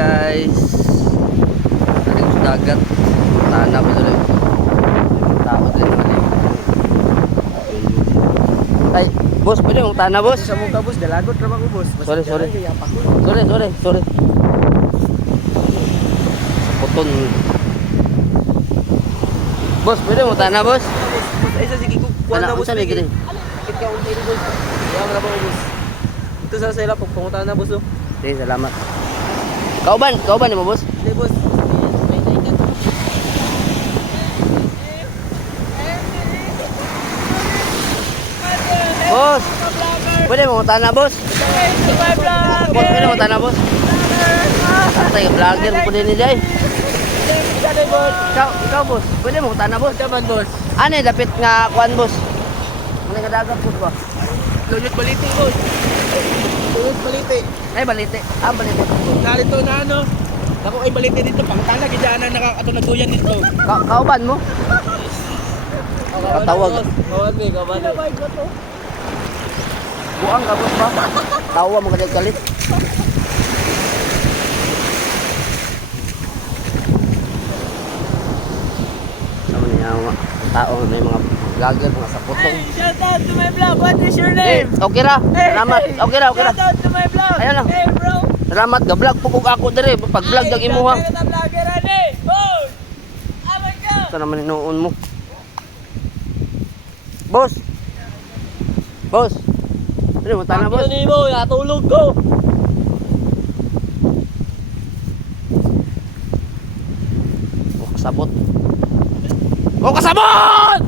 guys. Dari sa dagat. Tana pa dito. Tao din mali. Ay, boss, pwede mong tana, boss? Sa mong boss, dalagot ra ko boss. Sorry. Sorry. Puton. Boss, pwede mong tana, boss? Ay sa sige ko kuan na boss. Unsa ni gid? Kaya ko dito boss. Yaw na ba boss? Ito sa sila pagpunta na boss. Sige, salamat. Kauban mo, boss? Hindi boss. Boss, pwede mo tana, boss? Boss, pwede mo tana, boss? Atay, vlogger mo din ni Jay. Ikaw, boss, pwede mo tana, boss? Kaman boss. Ano yung dapit nga kuan, boss? Ano nga dagat, boss ba? Lulot baliti boss. Lulot baliti. Ay, balite. Balite. Narito na ano. Ako ay baliti dito pangtala gidana ato nagtuyan dito. Kauban mo? Katawag. Kawan mi, kawan. Buang ka, boss ba? Tawa mo kalit. Ano niya mga tao, may mga vlogger, mga saputong. Hey, shout out to my vlog. What is your name? Okay ra. Salamat. Okay ra. Shout out to my vlog. Ayun lang. Hey bro. Salamat ga vlog pugog ako dire. Pag vlog dag imuha. Kita vlogger ani. Boss. Aman ka. Ito naman inuun mo. Boss. Boss. Ano mo tana, boss? Ano mo? Natulog ko. Oh, kasabot. Oh, kasabot!